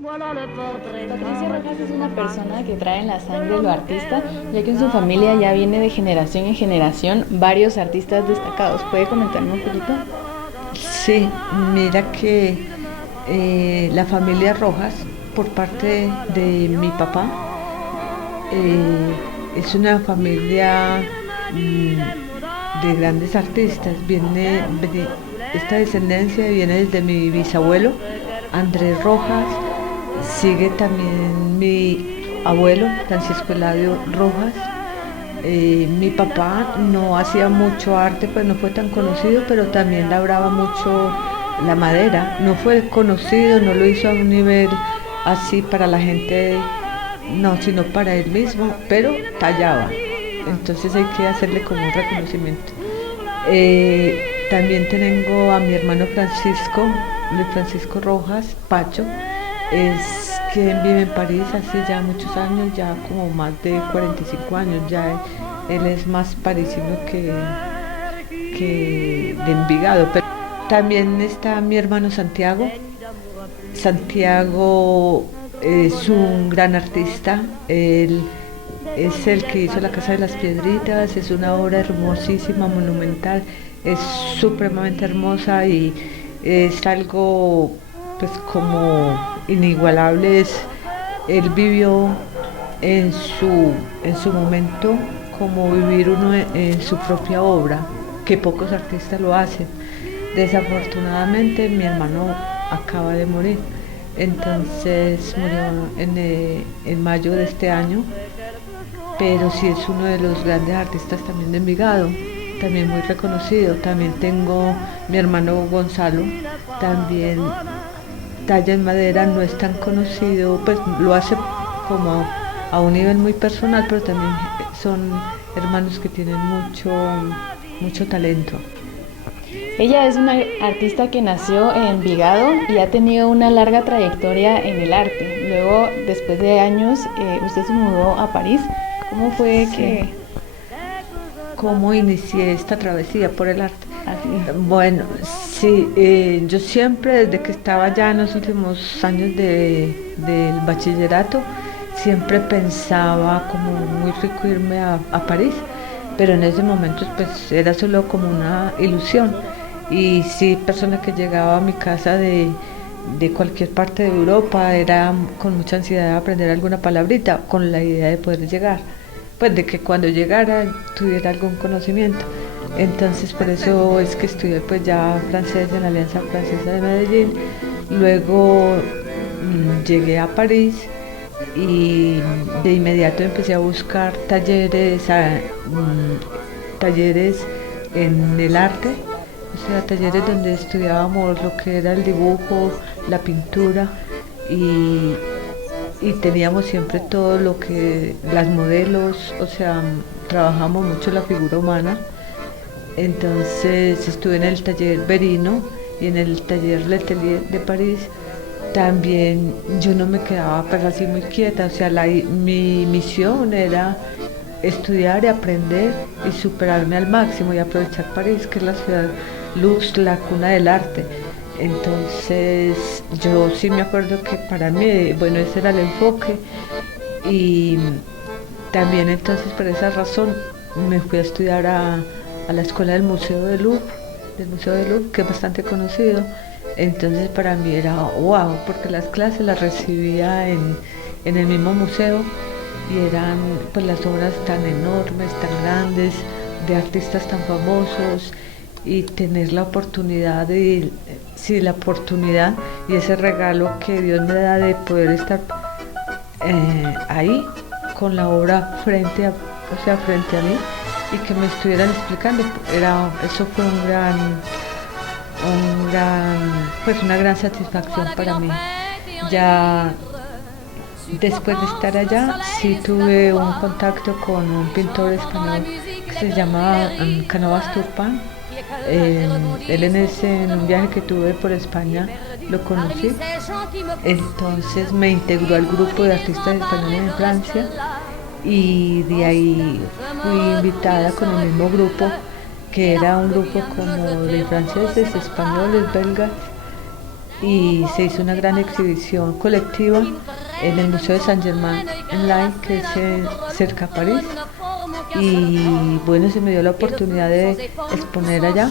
Patricia Rojas es una persona que trae en la sangre lo artista, ya que en su familia ya viene de generación en generación varios artistas destacados. ¿Puede comentarme un poquito? Sí, mira que la familia Rojas, por parte de mi papá, es una familia de grandes artistas. Esta descendencia viene desde mi bisabuelo, Andrés Rojas, sigue también mi abuelo, Francisco Eladio Rojas. Mi papá no hacía mucho arte, pues no fue tan conocido, pero también labraba mucho la madera. No fue conocido, no lo hizo a un nivel así para la gente, no, sino para él mismo, pero tallaba. Entonces hay que hacerle como un reconocimiento. También tengo a mi hermano Francisco, Luis Francisco Rojas, Pacho, es quien vive en París hace ya muchos años, ya como más de 45 años, ya él es más parisino que de Envigado. Pero también está mi hermano Santiago. Santiago es un gran artista, él es el que hizo la Casa de las Piedritas, es una obra hermosísima, monumental, es supremamente hermosa y es algo pues como inigualable. Él vivió en su momento como vivir uno en su propia obra, que pocos artistas lo hacen. Desafortunadamente mi hermano acaba de morir, entonces murió en mayo de este año, pero sí es uno de los grandes artistas también de Envigado, también muy reconocido. También tengo mi hermano Gonzalo, también talla en madera, no es tan conocido, pues lo hace como a un nivel muy personal, pero también son hermanos que tienen mucho talento. Ella es una artista que nació en Envigado y ha tenido una larga trayectoria en el arte. Luego, después de años, usted se mudó a París. ¿Cómo fue Sí. que...? ¿Cómo inicié esta travesía por el arte? Así. Bueno, sí, yo siempre, desde que estaba ya en los últimos años del bachillerato, siempre pensaba como muy rico irme a París, pero en ese momento pues era solo como una ilusión. Y sí, persona que llegaba a mi casa de cualquier parte de Europa era con mucha ansiedad de aprender alguna palabrita, con la idea de poder llegar, pues de que cuando llegara tuviera algún conocimiento. Entonces por eso es que estudié pues ya francés en la Alianza Francesa de Medellín. Luego llegué a París y de inmediato empecé a buscar talleres en el arte, o sea, talleres donde estudiábamos lo que era el dibujo, la pintura y, y teníamos siempre todo lo que, las modelos, o sea, trabajamos mucho la figura humana. Entonces estuve en el taller Berino y en el taller Letelier de París. También yo no me quedaba pues así muy quieta, o sea, mi misión era estudiar y aprender y superarme al máximo y aprovechar París, que es la ciudad luz, la cuna del arte. Entonces yo sí me acuerdo que para mí, bueno, ese era el enfoque y también entonces por esa razón me fui a estudiar a la escuela del Museo del Louvre, que es bastante conocido. Entonces para mí era wow, porque las clases las recibía en el mismo museo y eran pues las obras tan enormes, tan grandes, de artistas tan famosos y tener la oportunidad sí, la oportunidad y ese regalo que Dios me da de poder estar ahí con la obra frente a mí y que me estuvieran explicando, eso fue pues una gran satisfacción para mí. Ya después de estar allá, sí tuve un contacto con un pintor español que se llama Cánovas Turpin. Él en un viaje que tuve por España lo conocí, entonces me integró al grupo de artistas españoles en Francia y de ahí fui invitada con el mismo grupo, que era un grupo como de franceses, españoles, belgas, y se hizo una gran exhibición colectiva en el Museo de Saint-Germain-en-Laye, que es cerca a París. Y bueno, se me dio la oportunidad de exponer allá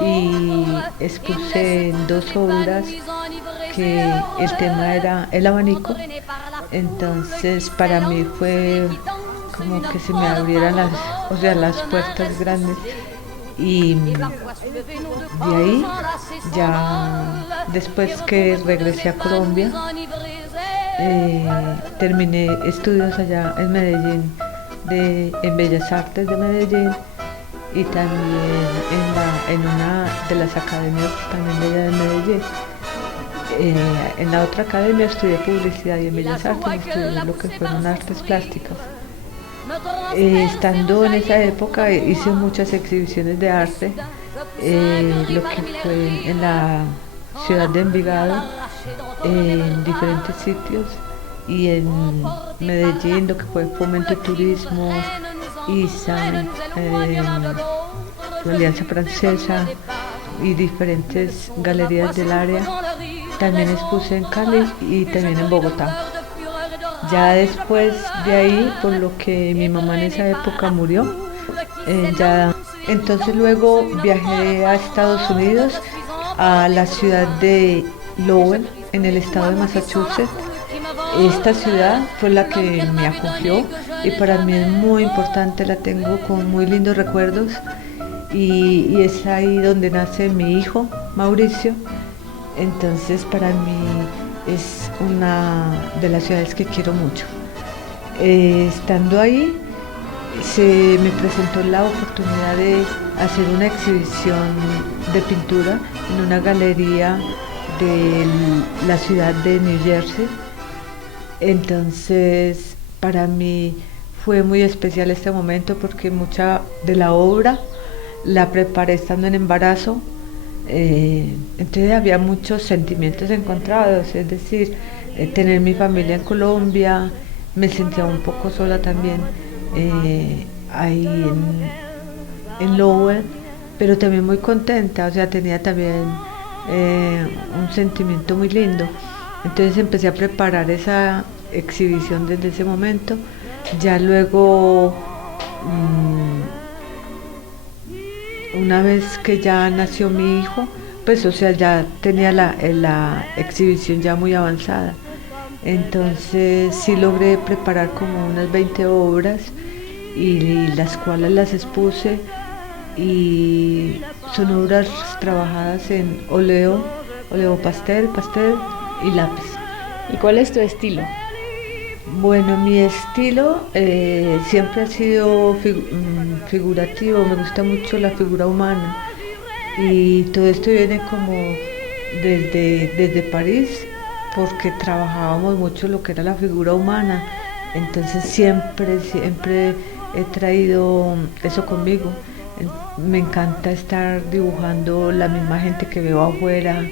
y expuse 2 obras que el tema era el abanico. Entonces para mí fue como que se me abrieran las puertas grandes, y de ahí ya después que regresé a Colombia, terminé estudios allá en Medellín, en Bellas Artes de Medellín, y también en una de las academias también de allá de Medellín. En la otra academia estudié publicidad, y en Bellas Artes estudié lo que fueron artes plásticas. Estando en esa época hice muchas exhibiciones de arte, lo que fue en la ciudad de Envigado, en diferentes sitios, y en Medellín lo que fue Fomento y Turismo, ISA, la Alianza Francesa y diferentes galerías del área. También expuse en Cali y también en Bogotá. Ya después de ahí, por lo que mi mamá en esa época murió, entonces luego viajé a Estados Unidos, a la ciudad de Lowell, en el estado de Massachusetts. Esta ciudad fue la que me acogió y para mí es muy importante, la tengo con muy lindos recuerdos, y es ahí donde nace mi hijo, Mauricio. Entonces para mí es una de las ciudades que quiero mucho. Estando ahí, se me presentó la oportunidad de hacer una exhibición de pintura en una galería de la ciudad de New Jersey. Entonces para mí fue muy especial este momento, porque mucha de la obra la preparé estando en embarazo. Entonces había muchos sentimientos encontrados, es decir, tener mi familia en Colombia, me sentía un poco sola también ahí en Lowell, pero también muy contenta, o sea, tenía también un sentimiento muy lindo. Entonces empecé a preparar esa exhibición desde ese momento. Ya luego, una vez que ya nació mi hijo, pues o sea, ya tenía la exhibición ya muy avanzada. Entonces sí logré preparar como unas 20 obras, y las cuales las expuse, y son obras trabajadas en óleo pastel y lápiz. ¿Y cuál es tu estilo? Bueno, mi estilo siempre ha sido figurativo, me gusta mucho la figura humana, y todo esto viene como desde París, porque trabajábamos mucho lo que era la figura humana. Entonces siempre he traído eso conmigo. Me encanta estar dibujando la misma gente que veo afuera,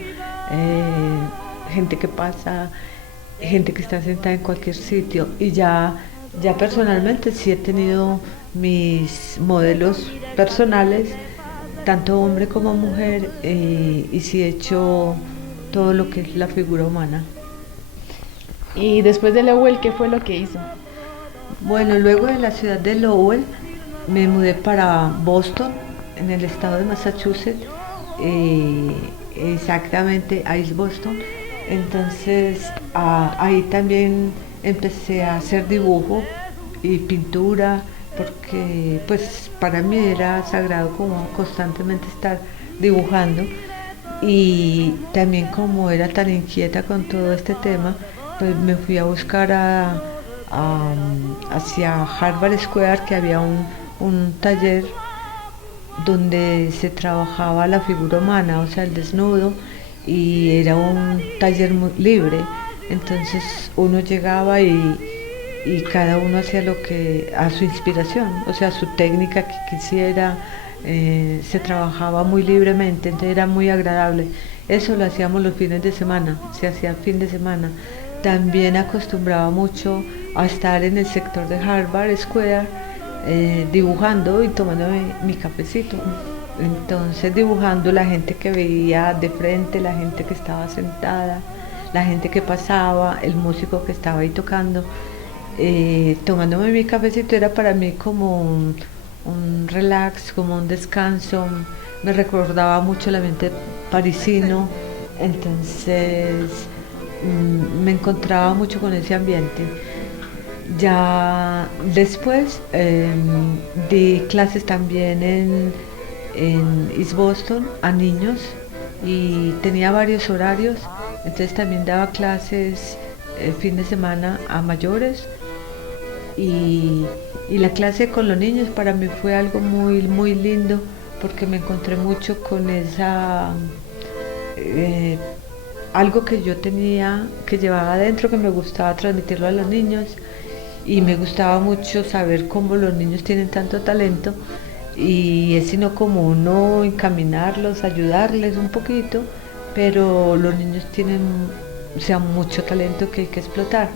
gente que pasa, gente que está sentada en cualquier sitio, y ya personalmente sí he tenido mis modelos personales, tanto hombre como mujer, y sí he hecho todo lo que es la figura humana. Y después de Lowell, ¿qué fue lo que hizo? Bueno, luego de la ciudad de Lowell me mudé para Boston, en el estado de Massachusetts, exactamente a East Boston. Entonces ahí también empecé a hacer dibujo y pintura, porque pues para mí era sagrado como constantemente estar dibujando, y también como era tan inquieta con todo este tema, pues me fui a buscar hacia Harvard Square, que había un taller donde se trabajaba la figura humana, o sea, el desnudo, y era un taller muy libre. Entonces uno llegaba y cada uno hacía lo que a su inspiración, o sea, su técnica que quisiera. Se trabajaba muy libremente, entonces era muy agradable. Eso lo hacíamos los fines de semana, se hacía fin de semana. También acostumbraba mucho a estar en el sector de Harvard Square, dibujando y tomándome mi cafecito. Entonces dibujando la gente que veía de frente, la gente que estaba sentada, la gente que pasaba, el músico que estaba ahí tocando, tomándome mi cafecito era para mí como un relax, como un descanso, me recordaba mucho el ambiente parisino, entonces me encontraba mucho con ese ambiente. Ya después di clases también en East Boston a niños y tenía varios horarios, entonces también daba clases el fin de semana a mayores y, y la clase con los niños para mí fue algo muy, muy lindo porque me encontré mucho con esa, eh, algo que yo tenía, que llevaba adentro, que me gustaba transmitirlo a los niños y me gustaba mucho saber cómo los niños tienen tanto talento y es sino como uno encaminarlos, ayudarles un poquito, pero los niños tienen, o sea, mucho talento que hay que explotar.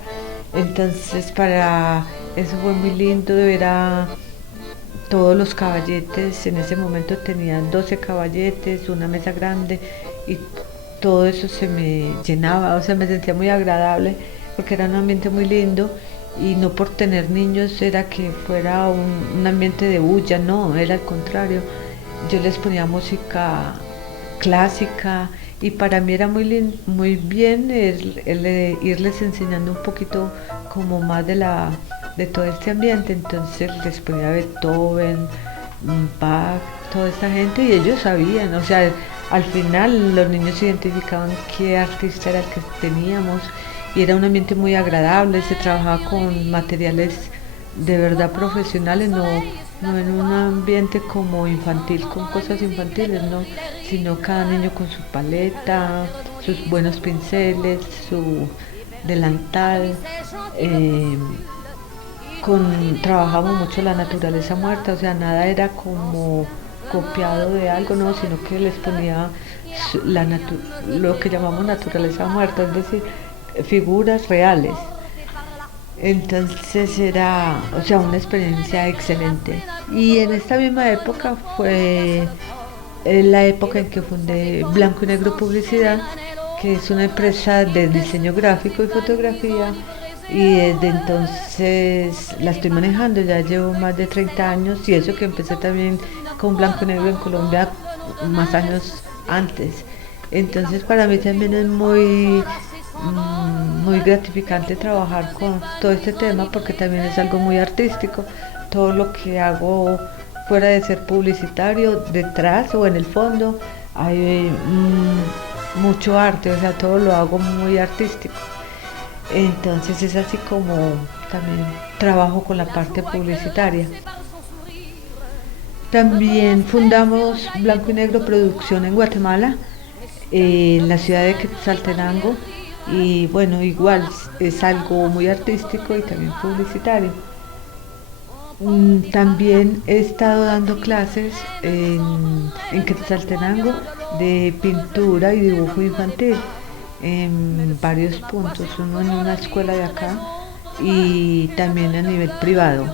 Entonces para eso fue muy lindo de ver a todos los caballetes, en ese momento tenían 12 caballetes, una mesa grande y todo eso se me llenaba, o sea, me sentía muy agradable porque era un ambiente muy lindo y no por tener niños era que fuera un ambiente de bulla, no, era al contrario, yo les ponía música clásica y para mí era muy bien irles enseñando un poquito como más de todo este ambiente, entonces les ponía Beethoven, Bach, toda esta gente y ellos sabían, o sea, al final los niños identificaban qué artista era el que teníamos y era un ambiente muy agradable, se trabajaba con materiales de verdad profesionales, no en un ambiente como infantil, con cosas infantiles, no, sino cada niño con su paleta, sus buenos pinceles, su delantal, eh, trabajamos mucho la naturaleza muerta, o sea, nada era como copiado de algo, no, sino que les ponía lo que llamamos naturaleza muerta, es decir, figuras reales. Entonces era, o sea, una experiencia excelente. Y en esta misma época fue la época en que fundé Blanco y Negro Publicidad, que es una empresa de diseño gráfico y fotografía. Y desde entonces la estoy manejando, ya llevo más de 30 años y eso que empecé también con Blanco y Negro en Colombia más años antes. Entonces para mí también es muy gratificante trabajar con todo este tema porque también es algo muy artístico. Todo lo que hago fuera de ser publicitario, detrás o en el fondo, hay mucho arte, o sea, todo lo hago muy artístico. Entonces es así como también trabajo con la parte publicitaria. También fundamos Blanco y Negro Producción en Guatemala, en la ciudad de Quetzaltenango, y bueno, igual es algo muy artístico y también publicitario. También he estado dando clases en Quetzaltenango de pintura y dibujo infantil en varios puntos, uno en una escuela de acá y también a nivel privado.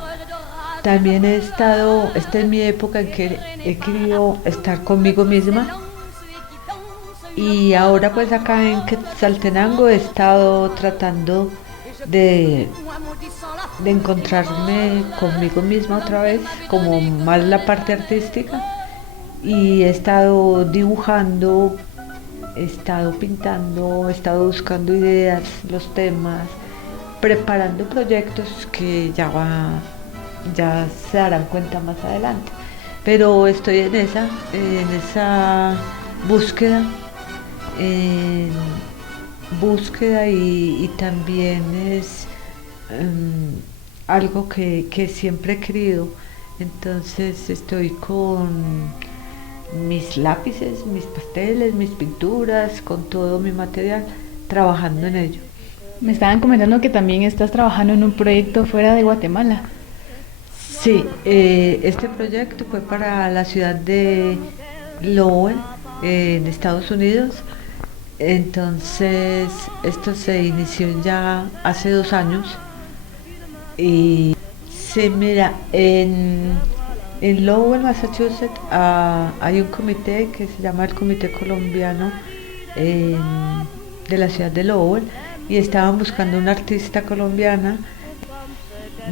También he estado, esta es mi época en que he querido estar conmigo misma y ahora pues acá en Quetzaltenango he estado tratando de, de encontrarme conmigo misma otra vez, como más la parte artística y he estado dibujando, he estado pintando, he estado buscando ideas, los temas, preparando proyectos que ya se darán cuenta más adelante. Pero estoy en esa búsqueda, en búsqueda y también es algo que siempre he querido. Entonces estoy con mis lápices, mis pasteles, mis pinturas, con todo mi material, trabajando en ello. Me estaban comentando que también estás trabajando en un proyecto fuera de Guatemala. Sí, este proyecto fue para la ciudad de Lowell, en Estados Unidos. Entonces, esto se inició ya hace 2 años y se mira, En Lowell, Massachusetts, hay un comité que se llama el Comité Colombiano eh, de la ciudad de Lowell y estaban buscando una artista colombiana.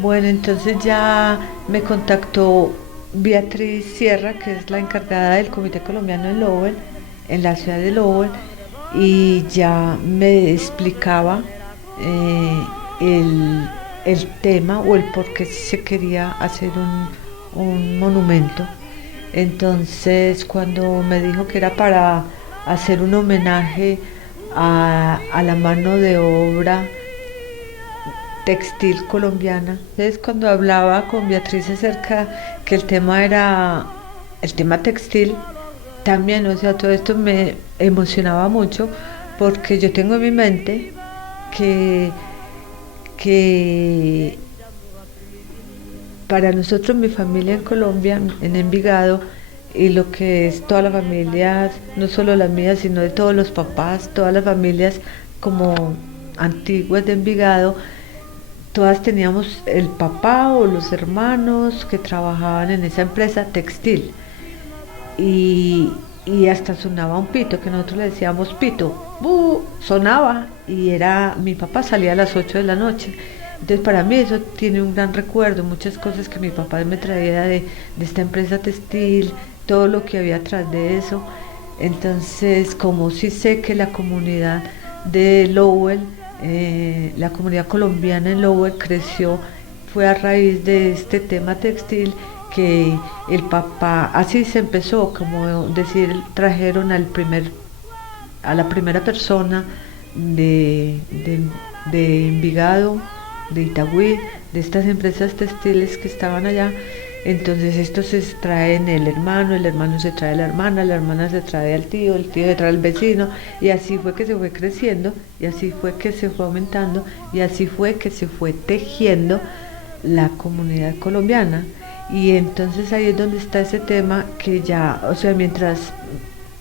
Bueno, entonces ya me contactó Beatriz Sierra, que es la encargada del Comité Colombiano en Lowell, en la ciudad de Lowell, y ya me explicaba eh, el tema o el por qué se quería hacer un monumento. Entonces, cuando me dijo que era para hacer un homenaje a la mano de obra textil colombiana. Entonces, cuando hablaba con Beatriz acerca que el tema era el tema textil, también, o sea, todo esto me emocionaba mucho porque yo tengo en mi mente que, que para nosotros, mi familia en Colombia, en Envigado, y lo que es toda la familia, no solo la mía, sino de todos los papás, todas las familias como antiguas de Envigado, todas teníamos el papá o los hermanos que trabajaban en esa empresa textil y, y hasta sonaba un pito, que nosotros le decíamos pito, ¡bu! Sonaba y era, mi papá salía a las 8 de la noche. Entonces para mí eso tiene un gran recuerdo, muchas cosas que mi papá me traía de esta empresa textil, todo lo que había atrás de eso. Entonces, como sí sé que la comunidad de Lowell, la comunidad colombiana en Lowell creció, fue a raíz de este tema textil que el papá, así se empezó, como decir, trajeron a la primera persona de Envigado, de Itagüí, de estas empresas textiles que estaban allá. Entonces estos se traen el hermano se trae a la hermana se trae al tío, el tío se trae al vecino, y así fue que se fue creciendo, y así fue que se fue aumentando, y así fue que se fue tejiendo la comunidad colombiana. Y entonces ahí es donde está ese tema que ya, o sea, mientras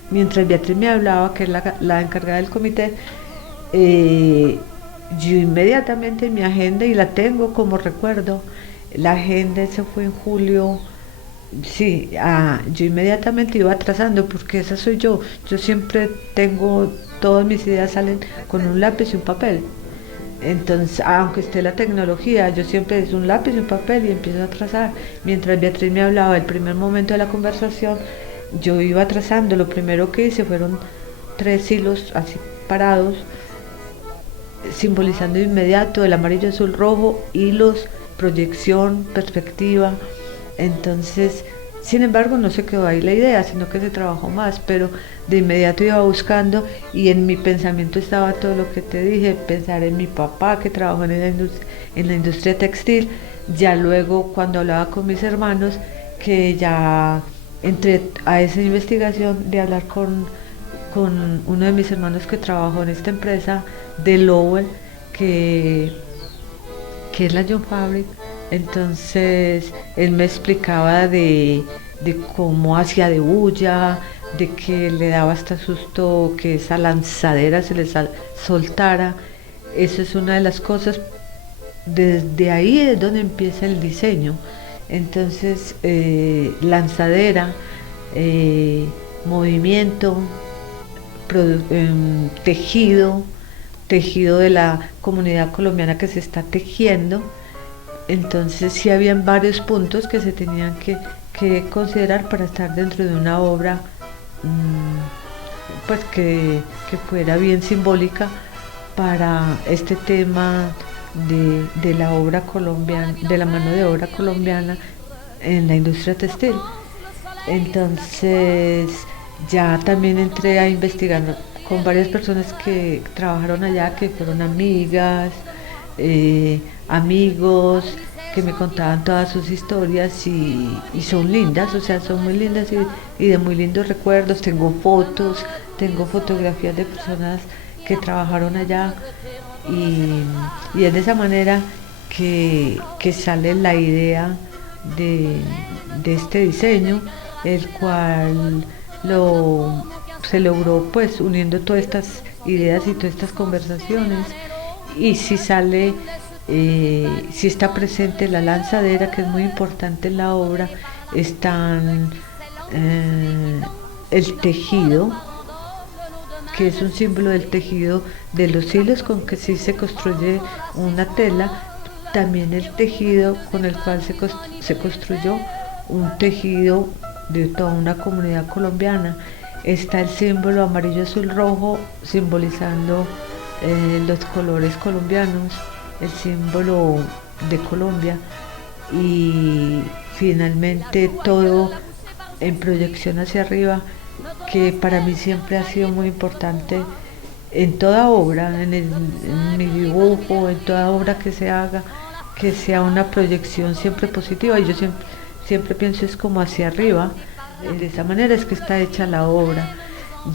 Beatriz me hablaba, que es la encargada del comité, yo inmediatamente en mi agenda, y la tengo como recuerdo, la agenda se fue en julio, sí, yo inmediatamente iba trazando, porque esa soy yo siempre tengo, todas mis ideas salen con un lápiz y un papel. Entonces, aunque esté la tecnología, yo siempre es un lápiz y un papel y empiezo a trazar. Mientras Beatriz me hablaba, el primer momento de la conversación, yo iba trazando. Lo primero que hice fueron 3 hilos así parados, simbolizando de inmediato el amarillo, azul, rojo, hilos, proyección, perspectiva. Entonces, sin embargo, no se quedó ahí la idea, sino que se trabajó más, pero de inmediato iba buscando, y en mi pensamiento estaba todo lo que te dije, pensar en mi papá que trabajó en la industria textil. Ya luego, cuando hablaba con mis hermanos, que ya entré a esa investigación de hablar con uno de mis hermanos que trabajó en esta empresa de Lowell, que es la John Fabric. Entonces él me explicaba de cómo hacía de bulla, de que le daba hasta susto que esa lanzadera se le soltara. Eso es una de las cosas, desde ahí es donde empieza el diseño. Entonces, lanzadera, movimiento, tejido de la comunidad colombiana que se está tejiendo. Entonces sí habían varios puntos que se tenían que considerar para estar dentro de una obra, pues que fuera bien simbólica para este tema de la obra colombiana, de la mano de obra colombiana en la industria textil. Entonces ya también entré a investigar con varias personas que trabajaron allá, que fueron amigas, amigos, que me contaban todas sus historias, y son lindas, o sea, son muy lindas y de muy lindos recuerdos. Tengo fotos, tengo fotografías de personas que trabajaron allá, y es de esa manera que sale la idea de este diseño, el cual se logró pues uniendo todas estas ideas y todas estas conversaciones. Y si si está presente la lanzadera, que es muy importante en la obra, están el tejido, que es un símbolo del tejido de los hilos con que sí se construye una tela, también el tejido con el cual se construyó un tejido de toda una comunidad colombiana. Está el símbolo amarillo, azul, rojo, simbolizando los colores colombianos, el símbolo de Colombia, y finalmente todo en proyección hacia arriba, que para mí siempre ha sido muy importante en toda obra, en mi dibujo, en toda obra que se haga, que sea una proyección siempre positiva. Y yo siempre pienso es como hacia arriba. De esa manera es que está hecha la obra.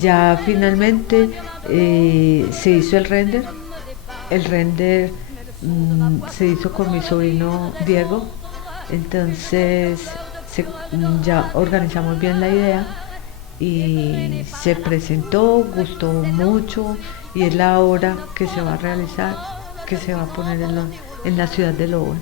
Ya finalmente se hizo el render. El render se hizo con mi sobrino Diego. Entonces ya organizamos bien la idea y se presentó, gustó mucho, y es la obra que se va a realizar, que se va a poner en la ciudad de Lobo.